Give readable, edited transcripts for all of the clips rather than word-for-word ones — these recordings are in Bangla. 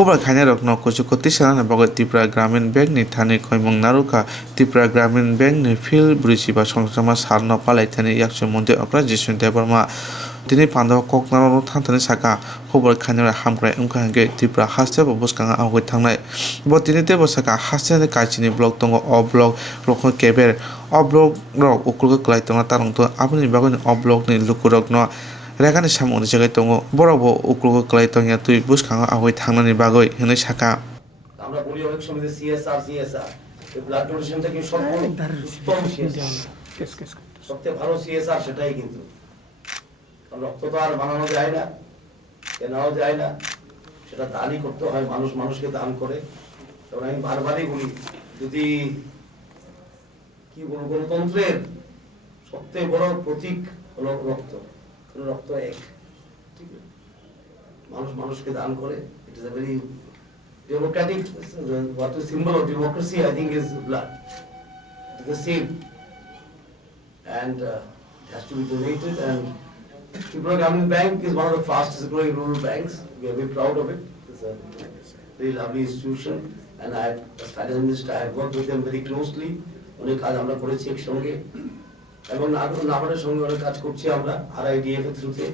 खबर खाने रखनो कुछ कोटी साना बगत त्रिपुरा ग्रामीण बैंक नि थाने खैमंग नारुका त्रिपुरा ग्रामीण बैंक नि फिल ब्रिजी बा संसमा सारनो पालाई थाने yakso monte okra jisun tebarma tini pando koknaro thantani saka खबर खाने हामग्राय उमखांगे त्रिपुरा हास्ते बसकांगा आवगै थांनाय ब तिनि ते बसका हास्ते काचिनि ब्लक दङ अ ब्लक रख केबेर अ ब्लक रक उकुलग क्लाय तना तारंग तो आपनि बागनि अ ब्लक नि लुकुरकनो रेगानि सामनि जगै दङ बराबो उकुलग क्लाय तंया तुइ बसकांगा आवगै थांनानि बागै हनै साका আমরা বলি অনেক সময় সিএসআর এই ব্লাড ডোনেশন থেকে সবচেয়ে উত্তম সিএসআর সবচেয়ে ভালো সিএসআর সেটাই কিন্তু রক্ত তো আর বানানো যায় না কেনাও যায় না সেটা দানই করতে হয় মানুষ মানুষকে দান করে এবং আমি বারবারই বলি যদি কি বলবো গণতন্ত্রের সবচেয়ে বড় প্রতীক হলো রক্ত রক্ত এক ঠিক মানুষ মানুষকে দান করে it is a very democratic, what is symbol of democracy, I think, is blood. It's the same. And it has to be donated. And Tripura Gramin Bank is one of the fastest growing rural banks. We are very proud of it. It's a very lovely institution. And I, as finance minister, I have worked with them very closely. অনেক কাজ আমরা করেছি একসঙ্গে এবং নাবার্ডের সঙ্গে অনেক কাজ করছি আমরা RIDF এর থ্রুতে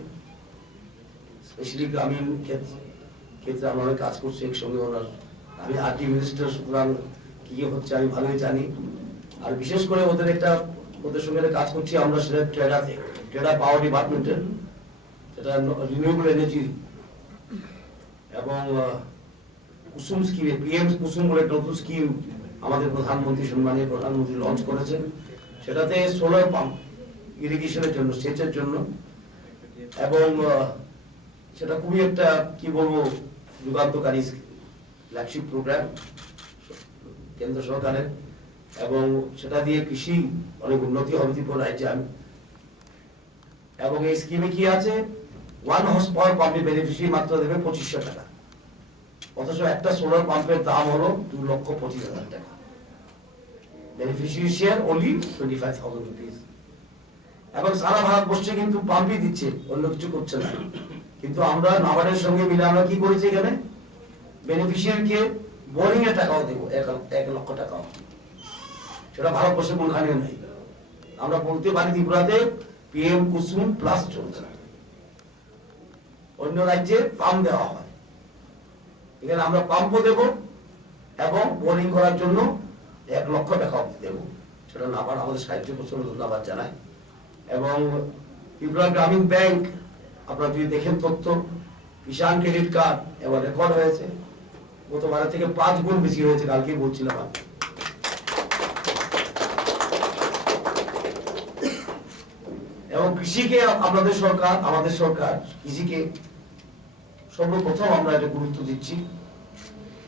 স্পেশালি গ্রামীণ ক্ষেত্রে আমরা অনেক কাজ করছি একসঙ্গে ওনার আমি RD মিনিস্টার সুতরাং কি হচ্ছে আমি ভালোই জানি আর বিশেষ করে ওদের সঙ্গে কাজ করছি আমরা সেটা ট্রেডা পাওয়ার ডিপার্টমেন্টের সেটা রিনিউয়েবল এনার্জি এবং কুসুম স্কিমে PM কুসুম বলে নতুন স্কিম আমাদের সম্মানীয় প্রধানমন্ত্রী লঞ্চ করেছেন সেটাতে সোলার পাম্প ইরিগেশনের জন্য সেচের জন্য এবং সেটা খুবই একটা কি বলবো যুগান্তকারী ফ্ল্যাগশিপ প্রোগ্রাম কেন্দ্র সরকারের এবং সেটা দিয়ে কৃষি অনেক উন্নতি হবে ত্রিপুরা রাজ্যে এবং এই স্কিমে কি আছে 1 হর্স পাওয়ার পাম্পের বেনিফিশিয়ারি মাত্র দেবে 2500 টাকা অথচ একটা সোলার পাম্পের দাম হলো 2,25,000 টাকা বেনিফিশিয়ারি শেয়ার অনলি 25,000 রুপিস এবং সারা ভারতবর্ষে কিন্তু পাম্পই দিচ্ছে অন্য কিছু করছে না কিন্তু আমরা নাবার্ডের সঙ্গে মিলে আমরা কি করেছি এখানে বেনিফিশিয়ারিকে বোরিং এর টাকাও দেব 1 লক্ষ টাকাও সেটা ভারতবর্ষে কোনখানেও নেই আমরা বলতে পারি ত্রিপুরাতে PM কুসুম প্লাস চলছে অন্য রাজ্যে পাম্প দেওয়া হয় এখানে আমরা পাম্পও দেব এবং বোরিং করার জন্য 1 লক্ষ টাকাও দেব সেটা নাবার্ড আমাদের সাহায্য করছে ধন্যবাদ জানাই এবং ত্রিপুরা গ্রামীণ ব্যাংক আপনারা যদি দেখেন তথ্য কিষাণ ক্রেডিট কার্ড এবার রেকর্ড হয়েছে গতবারের থেকে 5 গুণ বেশি হয়েছে কালকে বলছিলাম এবং কৃষিকে আমাদের সরকার কৃষিকে সর্বপ্রথম আমরা এটা গুরুত্ব দিচ্ছি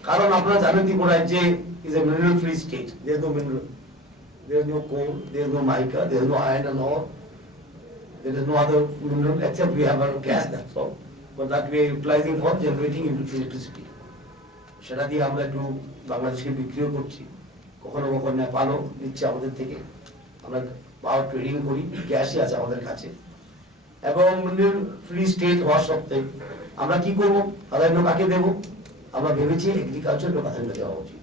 কারণ আপনারা জানেন ত্রিপুরা রাজ্যে is a mineral free state there is no mineral there is no coal there is no mica there is no iron and all there is no other mineral except we have our gas, that's all. But that we are utilizing for generating electricity. সেটা দিয়ে আমরা একটু বাংলাদেশকে বিক্রিও করছি কখনো কখনো নেপালও নিচ্ছে আমাদের থেকে আমরা পাওয়ার ট্রেডিং করি গ্যাসই আছে আমাদের কাছে এবং ফ্রি স্টেট হওয়ার সত্ত্বেও আমরা কি করব প্রাধান্য কাকে দেব আমরা ভেবেছি এগ্রিকালচারকে প্রাধান্য দেওয়া উচিত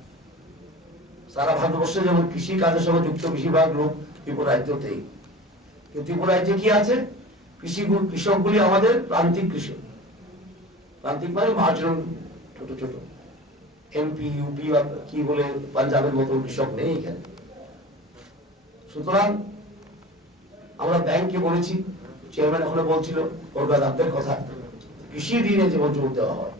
সারা ভারতবর্ষে যেমন কৃষি কাজের সঙ্গে যুক্ত বেশিরভাগ লোক ত্রিপুরা রাজ্যতেই ত্রিপুরা রাজ্যে কি আছে কৃষকগুলি আমাদের প্রান্তিক কৃষক প্রান্তিক মানে মার্জিনাল ছোট ছোট MP UP কি বলে পাঞ্জাবের মতো কৃষক নেই এখানে সুতরাং আমরা ব্যাংককে বলেছি চেয়ারম্যান এখনো বলছিল কলকাতার কথা কৃষি ঋণে যেমন জোর দেওয়া হয়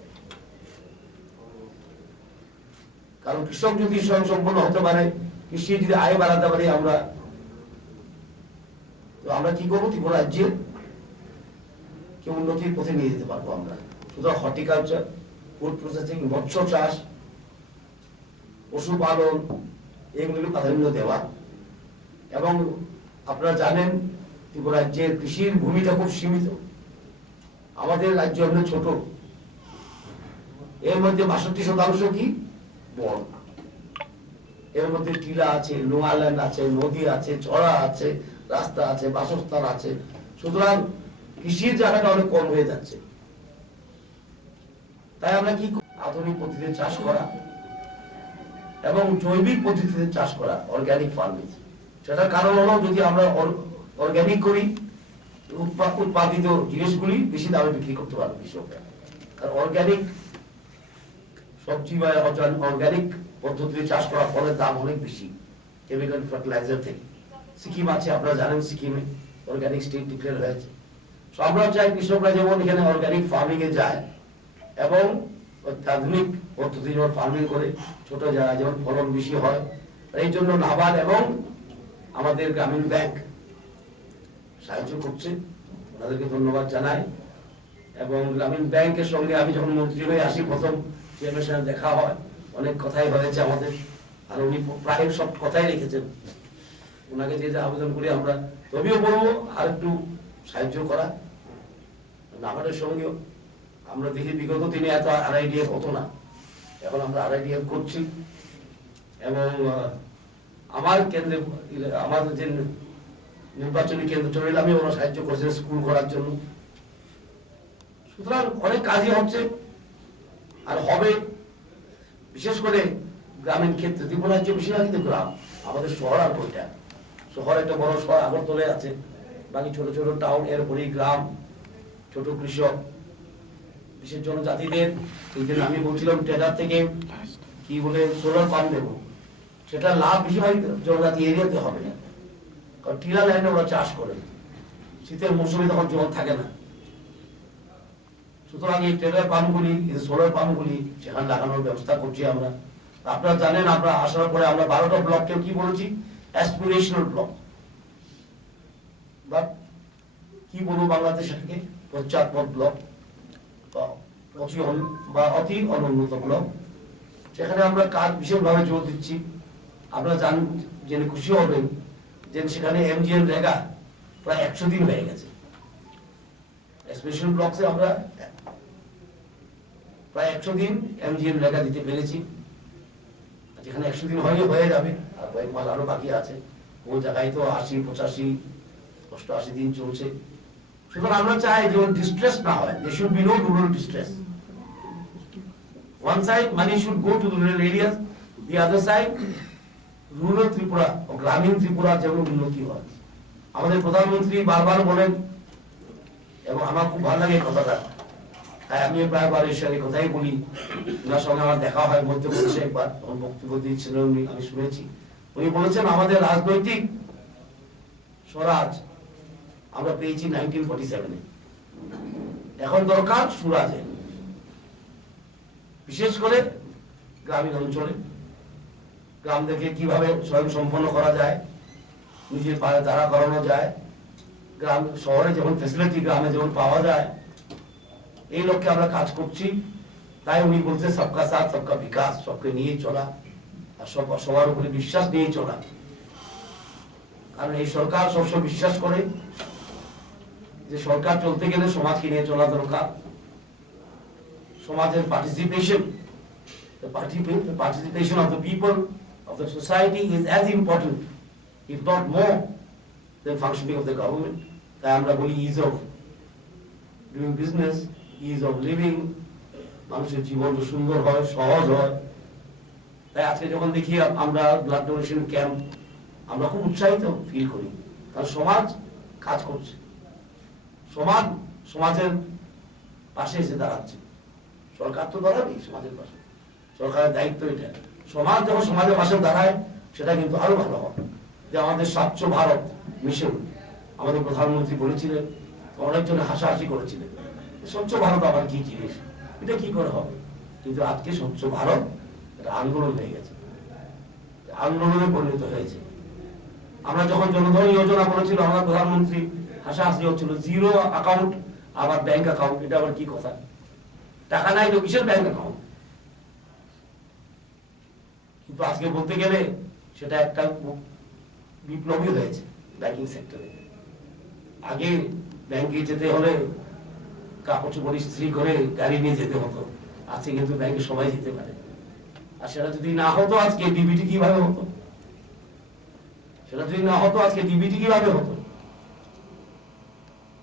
কারণ কৃষক যদি স্বয়ংসম্পন্ন হতে পারে কৃষি যদি আয় বাড়াতে পারি আমরা কি করবো ত্রিপুরা রাজ্যে কি উন্নতির পথে নিয়ে যেতে পারবো আমরা সুতরাং হর্টিকালচার ফুড প্রসেসিং মৎস্য চাষ পশুপালন এগুলি প্রাধান্য দেওয়া এবং আপনারা জানেন ত্রিপুরা রাজ্যের কৃষির ভূমিটা খুব সীমিত আমাদের রাজ্য আমরা ছোট এর মধ্যে 62% কি বন এর মধ্যে টিলা আছে লোয়াল্যান্ড আছে নদী আছে চড়া আছে রাস্তা আছে বাসস্থান আছে সুতরাং কৃষির জায়গাটা অনেক কম হয়ে যাচ্ছে তাই আমরা কি আধুনিক পদ্ধতিতে চাষ করা এবং জৈবিক পদ্ধতিতে চাষ করা, অর্গানিক ফার্মিং। সেটার কারণ হলো যদি আমরা অর্গানিক করি, উৎপাদিত জিনিসগুলি বেশি দামে বিক্রি করতে পারবে কৃষকরা। আর অর্গানিক সবজি বা অর্গানিক পদ্ধতিতে চাষ করার ফলের দাম অনেক বেশি কেমিক্যাল ফার্টিলাইজার থেকে। সিকিম আছে, আপনারা জানেন সিকিমে অর্গানিক স্টেট ডিক্লেয়ার হয়েছে। তো আমরা চাই কৃষকরা যেমন এখানে অর্গানিক ফার্মিং এ যায় এবং অত্যাধুনিক পদ্ধতি যেমন ফার্মিং করে ছোট জায়গায় যেমন ফলন বেশি হয়। এই জন্য নাবার্ড এবং আমাদের গ্রামীণ ব্যাংক সাহায্য করছে, ওনাদেরকে ধন্যবাদ জানাই। এবং গ্রামীণ ব্যাংকের সঙ্গে আমি যখন মন্ত্রী হয়ে আসি, প্রথম চেয়ারম্যানের সাথে দেখা হয়, অনেক কথাই হয়েছে আমাদের, আর উনি প্রায় সব কথাই রেখেছেন। ওনাকে যে আবেদন করি আমরা, তবেও বলবো আর একটু সাহায্য করা। নাবার্ডের সঙ্গেও আমরা দেখি বিগত দিনে এত RIDF হতো না, এখন আমরা RIDF করছি। এবং আমার কেন্দ্রে, আমাদের যে নির্বাচনী কেন্দ্র চলে, আমি ওরা সাহায্য করছে স্কুল করার জন্য। সুতরাং অনেক কাজই হচ্ছে আর হবে, বিশেষ করে গ্রামীণ ক্ষেত্রে। ত্রিপুরা রাজ্য বেশিরভাগই তো গ্রাম, আমাদের শহর আর কোনটা? শহর একটা বড় শহর আগরতলায় আছে, বাকি ছোট ছোট টাউন, এরপরেই গ্রাম, ছোট কৃষক, বিশেষ জনজাতিদের। এই জন্য আমি বলছিলাম টেডার থেকে কি বলে সোলার পাম্প দেবো, সেটা লাভ বেশিরভাগ জনজাতি এরিয়াতে হবে, কারণ টিলা ল্যান্ডে ওরা চাষ করে, শীতের মৌসুমে তখন জল থাকে না। সুতরাং এই টেডার পাম্পগুলি, সোলার পাম্পগুলি সেখানে লাগানোর ব্যবস্থা করছি আমরা। আপনারা জানেন, আমরা আসার পরে আমরা 12টা ব্লককে কি বলেছি, অ্যাসপিরেশনাল ব্লক, বা কি বলবো বাংলাদেশ সেটাকে, পশ্চাৎপদ ব্লক বা অতি অনুন্নত ব্লক। সেখানে আমরা কাজ বিশেষভাবে জোর দিচ্ছি। আপনারা জেনে খুশি হবেন যে সেখানে MGN রেগা প্রায় 100 দিন হয়ে গেছে। স্পেশাল ব্লকসে আমরা প্রায় 100 দিন MGN রেগা দিতে পেরেছি। যেখানে 100 দিন হয়ে যাবে, আর কয়েক মাস আরো বাকি আছে। ও জায়গায় তো 80, 85, 88 দিন চলছে। সুতরাং আমরা চাই যে ডিস্ট্রেস না হয়, there should be no rural distress. One side money should go to the rural areas, the other side rural Tripura ও গ্রামীণ ত্রিপুরা যেন উন্নতি হয়। আমাদের প্রধানমন্ত্রী বারবার বলেন, এবং আমার খুব ভালো লাগে কথাটা, তাই আমি প্রায়বার এসে এই কথাই বলি। ওনার সঙ্গে আমার দেখা হয় মধ্যপ্রদেশে একবার, তখন বক্তব্য দিচ্ছিলেন উনি, আমি শুনেছি। উনি বলেছেন আমাদের রাজনৈতিক স্বরাজ আমরা পেয়েছি 1947-এ, এখন দরকার সুরাজে, বিশেষ করে গ্রামীণ অঞ্চলে গ্রামদেরকে কিভাবে স্বয়ং সম্পন্ন করা যায়, নিজের পায়ে দাঁড়া করানো যায়, গ্রাম শহরে যেমন ফেসিলিটি গ্রামে যেমন পাওয়া যায়, এই লক্ষ্যে আমরা কাজ করছি। তাই উনি বলছে সবকা সাথ সবকা বিকাশ, সবকে নিয়ে চলা আর সবার উপরে বিশ্বাস নিয়ে চলা। কারণ এই সরকার সবসময় বিশ্বাস করে যে সরকার চলতে গেলে সমাজকে নিয়ে চলা দরকার। সমাজের participation, participation of the people of the society is as important, if not more, than functioning of the government. তাই আমরা বলি ease of doing business, ease of living, মানুষের জীবন সুন্দর হয়, সহজ হয়। তাই আজকে যখন দেখি আমরা ব্লাড ডোনেশন ক্যাম্প, আমরা খুব উৎসাহিত ফিল করি, কারণ সমাজ কাজ করছে, সমাজের পাশে এসে দাঁড়াচ্ছে। সরকার তো দাঁড়াবেই সমাজের পাশে, সরকারের দায়িত্ব এটা। সমাজ যখন সমাজের পাশে দাঁড়ায় সেটা কিন্তু আরো ভালো হয়। যে আমাদের স্বচ্ছ ভারত মিশন, আমাদের প্রধানমন্ত্রী বলেছিলেন, অনেকজনে হাসাহাসি করেছিলেন, স্বচ্ছ ভারত আবার কি জিনিস, এটা কি করে হবে? কিন্তু আজকে স্বচ্ছ ভারত এটা আন্দোলন হয়ে গেছে, আন্দোলনে পরিণত হয়েছে। আমরা যখন জনধন যোজনা করেছিল, আমাদের প্রধানমন্ত্রী হাসাহাসি হচ্ছিল, জিরো অ্যাকাউন্ট আবার ব্যাংক অ্যাকাউন্ট, এটা আবার কি কথা? টাকা নাই তো কিসের ব্যাংক অ্যাকাউন্ট? কিন্তু আজকে বলতে গেলে সেটা একটা বিপ্লবী হয়েছে ব্যাংকিং সেক্টরে। আগে ব্যাংকে যেতে হলে কাপড় চোপড় ইস্ত্রি করে গাড়ি নিয়ে যেতে হতো, আজকে কিন্তু ব্যাংকে সবাই যেতে পারে। আর সেটা যদি না হতো আজকে ডিবিটি কিভাবে হতো? সেটা যদি না হতো আজকে ডিবিটি কিভাবে হতো?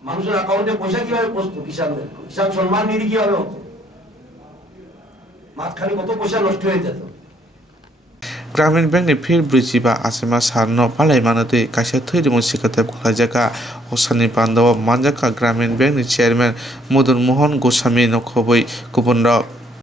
মানুষের অ্যাকাউন্টে পয়সা কিভাবে পৌঁছতো? কিষানদের কিষান সম্মান নিধি কিভাবে হতো? মাঝখানে কত পয়সা নষ্ট হয়ে যেত। গ্রামীণ ব্যাংकनि फिर ब्रैजिबा आसिमा सारनो पालायमानोदै काइसा थैदोंमोन सिखाथेब खालायजाका हसानि बान्दावा मानजाका ग्रामीण ब्যাংकनि चेयारमेन मदन मोहन गस्वामी नखबै गुबुन